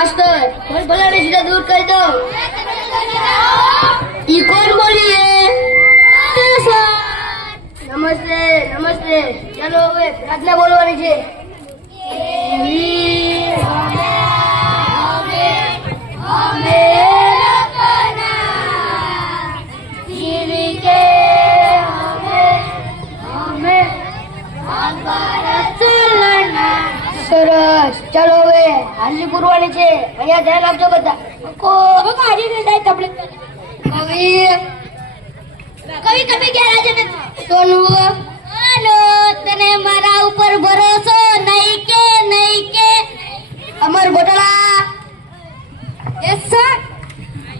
Master बोल भला ने सीधा दूर कर दो। ये कौन बोली है? नमस्ते नमस्ते। चलो હવે પ્રાર્થના બોલવાની છે। સરસ ચાલો હવે હાજરી પૂરવાની છે। અહીંયા ધ્યાન આપજો બધા। કવિ કવિ ક્યાં રાજે સોનું તને મારા ઉપર ભરોસો નહીં કે અમર ગોટલા યસ સર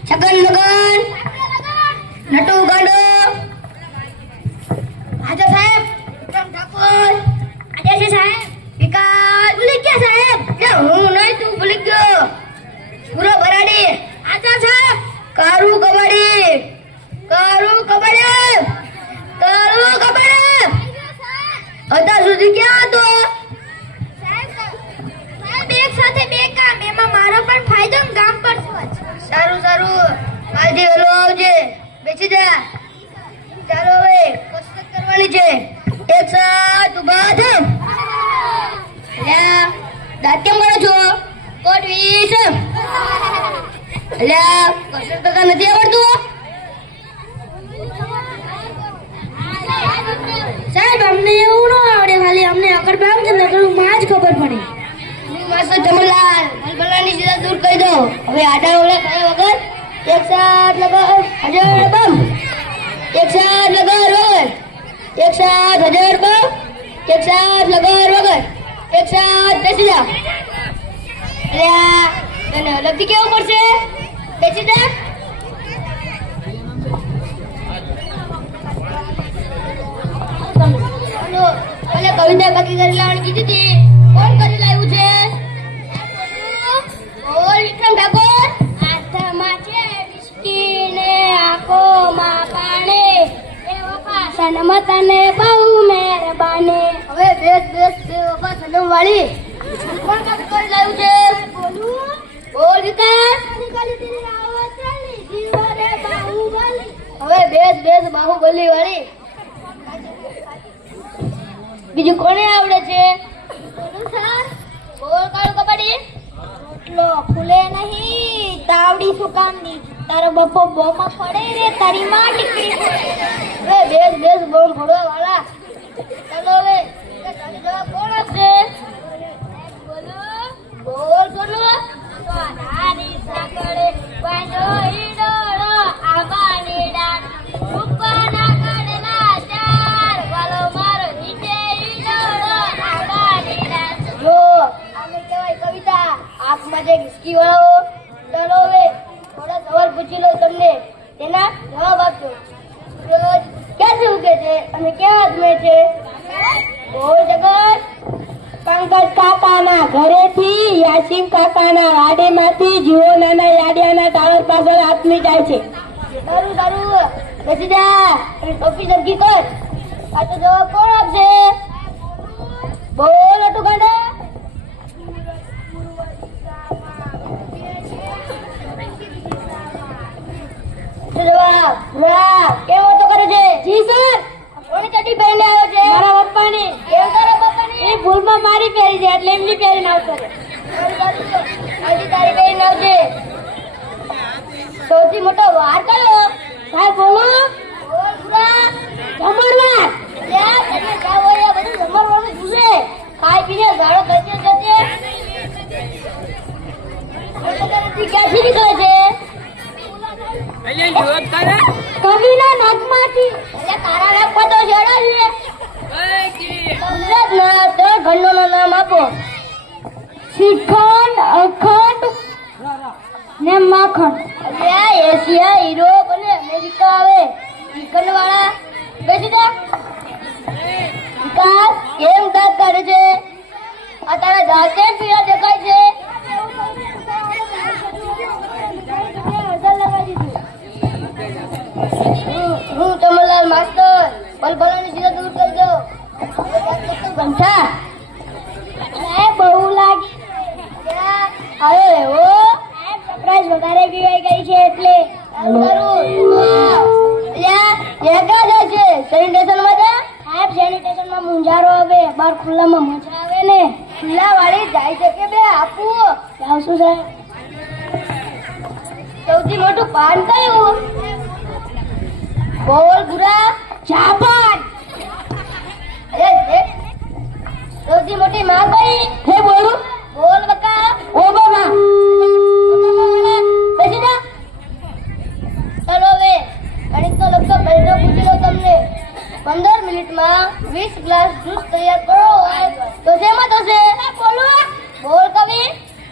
છગન મગન નટુ ગાડો આજા સાહેબ વિક્રમ ઠાકોર આજા છે સાહેબ વિકાસ ભૂલી ગયા સાહેબ હું નહીં તું ભૂલી ગયો પૂરો બરાડી આજા સાહેબ કારું કબડ્ડી અત્યાર સુધી ક્યાં હતો સાહેબ એક સાથે બે કામ એમાં મારો પણ ફાયદો ને ગામ પર સારું કાલથી વહેલો આવજે બેસી જા। ચાલો હવે કસરત કરવાની છે। એક સાથ ઉભા થાવ દાંત કેમ કરો છો કોટ 20 અલ્યા કસરત કરતા નથી આવડતું સાહેબ અમને એવું ન આવડે ખાલી અમને અકડ બામ છે લગન માં જ ખબર પડે। હું માસ્ટર જમલાલ બલબલાની સીધા દૂર કરી દો। હવે આડા ઓલા કઈ વગર એક સાથ લગાવ હજાર બમ એક સાથ લગાવ વગર એક સાથ હજાર બમ એક સાથ લગાવ વગર એક સાથ બેસી જા। અલ્યા તને અલગથી કેવું પડશે બેસી જા। અને કવિતા બાકી કરી લાવવાની કીધી હતી કોણ કરી લાવ્યું છે બોલ વિક્રમ ઠાકોર હાથમાં છે બિસ્કી ને આંખોમાં પાણી એ વફા સનમ તને બહુ મહેરબાની। હવે બેસ બે વફા સનમ વાળી કોણ કરી લાવ્યું છે બોલ વિકાસ હવે બેસ બાહુબલી વાળી બીજું કોને આવડે છે બોલ કાળું કબડ્ડી રોટલો ફૂલે નહીં તાવડી શું કામની તારો બપ્પો બોમા પડે રે તારી માં ટીકડી બેસ બોમ ફોડવા વાળા। ચાલો હવે જવાબ કોણ આપશે બોલ બોલો તો નાની સાકળે બાંધો ઈડોળો આંબાની ડાળ રૂપાના કાઢેલા ચાર વાલો મારો નીચે ઈડોળો આંબાની ડાળ જો આને કહેવાય કવિતા આંખમાં જે ઘિસકી વાળો। ચાલો હવે થોડા સવાલ પૂછી લો તમને તેના જવાબ આપજો। ક્યાંથી ઉગે છે અને ક્યાં હાથમે છે બોલ જગત પંકજ કાકાના ઘરેથી યાસીમ કાકાના વાડેમાંથી જીવોનાના યાડિયાના ટાવર પાછળ હાથમી જાય છે। સારું બેસી જા અને ટોપી સરખી કર। આ તો જવાબ કોણ આપશે બોલ અટુ ગાડા જવાબ વાહ કેવો તો કરે છે જી સર કોની ચડ્ડી પહેરીને આવ્યો છે મારા પપ્પાની કેમ તારા પપ્પાની એ ભૂલમાં મારી પહેરી છે એટલે એમની પહેરીને આવતો છે આજે તારી પહેરીને આવજે। સૌથી મોટો વાર કયો સાહેબ બોલો બોલ પૂરા જમણવાર યાર તમે જાવ યાર બધું જમણવારનું જુએ ખાઈ પીને ગાળો કરજે ક્યાંથી નીકળે છે કવિના નાકમાંથી એટલે તારા નાક પર તો જેડો છે ગુજરાતના 3 ખંડોના નામ આપો શ્રીખંડ અખંડ ને માખણ। અરે એશિયા યુરોપ અને અમેરિકા આવે શ્રીખંડ વાળા બેસી જા। વિકાસ કેમ દાંત કાઢે છે આ તારા દાંત કેમ પીળા દેખાય છે હું જમલાલ માસ્ટર બલબલાની સીધા દૂર કરી દો। ઘંટા બહુ લાગી અરે ઓ વધારે પીવાઈ ગઈ છે એટલે કરું છે સેનિટેશનમાં જા સાહેબ સેનિટેશનમાં મુંજારો આવે બાર ખુલ્લામાં મજા આવે ને ખુલ્લા વાળી જાય છે કે બે આપવું આવશું સાહેબ સૌથી મોટું પાન કયું બોલ ગુરા જાપાન સૌથી મોટી માં કઈ હે બોલું બોલ બકા ઓબામા પછી ના ચલો હવે ગણિતનો લગતો પહેલો પૂછી લો તમને 15 મિનિટમાં 20 ગ્લાસ જ્યુસ તૈયાર કરો તો શેમાં થશે બોલો બોલ કવિ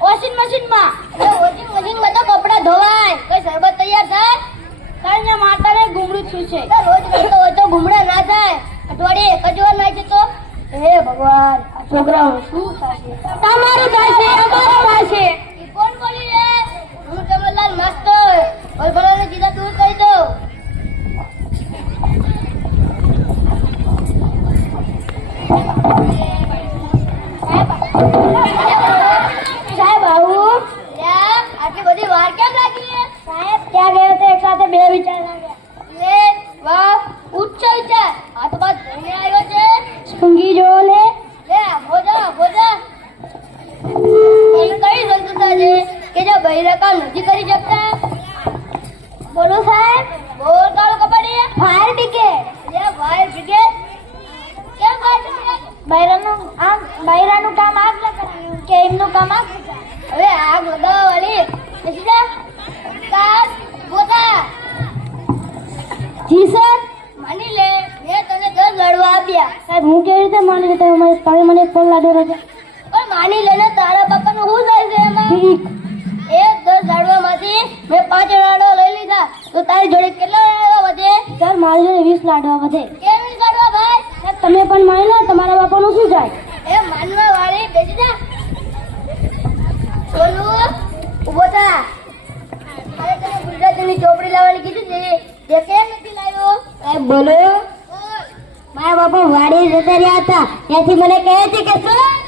વોશિંગ મશીનમાં વોશિંગ મશીનમાં તો કપડા ધોવાય કોઈ શરબત તૈયાર થાય કાંઈ માતાને ગુમડું છું છે રોજ કરતો હોય તો ગુમડા ના થાય અઠવાડિયે એક જ વાર નાખે તો હે ભગવાન આ છોકરાઓ શું થશે તમારું થશે અમારું થશે ઈ કોણ બોલી રે હું કમલલાલ માસ્ટર ભલભલાને સીધા દૂર કરી દો સાહેબ આવું આટલી બધી વાર કેમ લાગી સાહેબ ત્યાં ગયો તો એક સાથે બે વિચાર લાગ્યા લે વાહ ઉચ્ચ વિચાર આ તો બાદ ભણીને આવ્યો છે સ્પુંગી જો લે લે ભોજા ભોજા કઈ સંસ્થા છે કે જે બૈરા કામ નથી કરી શકતા બોલો સાહેબ બોલ કાળો કબડ્ડી ફાયર બ્રિગેડ લે ફાયર બ્રિગેડ કેમ ફાયર બ્રિગેડ બૈરાનું કામ આગ લગાડવાનું કે એમનું કામ આગ હવે આગ લગાવવાની પછી જા કાસ બોતા જી સર માની લે મેં તને 10 લાડવા આપ્યા સાહેબ હું કેવી રીતે માની લેતા તમે મને એક પણ લાડવા નથી પણ માની લે ને તારા બાપાનું શું થાય છે એમાં ઠીક એક 10 લાડવામાંથી મેં 5 લાડવા લઈ લીધા તો તારી જોડે કેટલા લાડવા વધે સર મારી જોડે 20 લાડવા વધે કેમ 20 લાડવા ભાઈ સર તમે પણ માની લો તમારા બાપાનું શું જાય એ માનવા વાળી બેસી જા બોલું ઉભો થા અરે તને ગુજરાતીની ચોપડી લાવવાની કીધી છે તે કેમ નથી લાવ્યો સાહેબ બોલો મારા બાપા વાડી જતા રહ્યા હતા ત્યાંથી મને કહે છે કે સર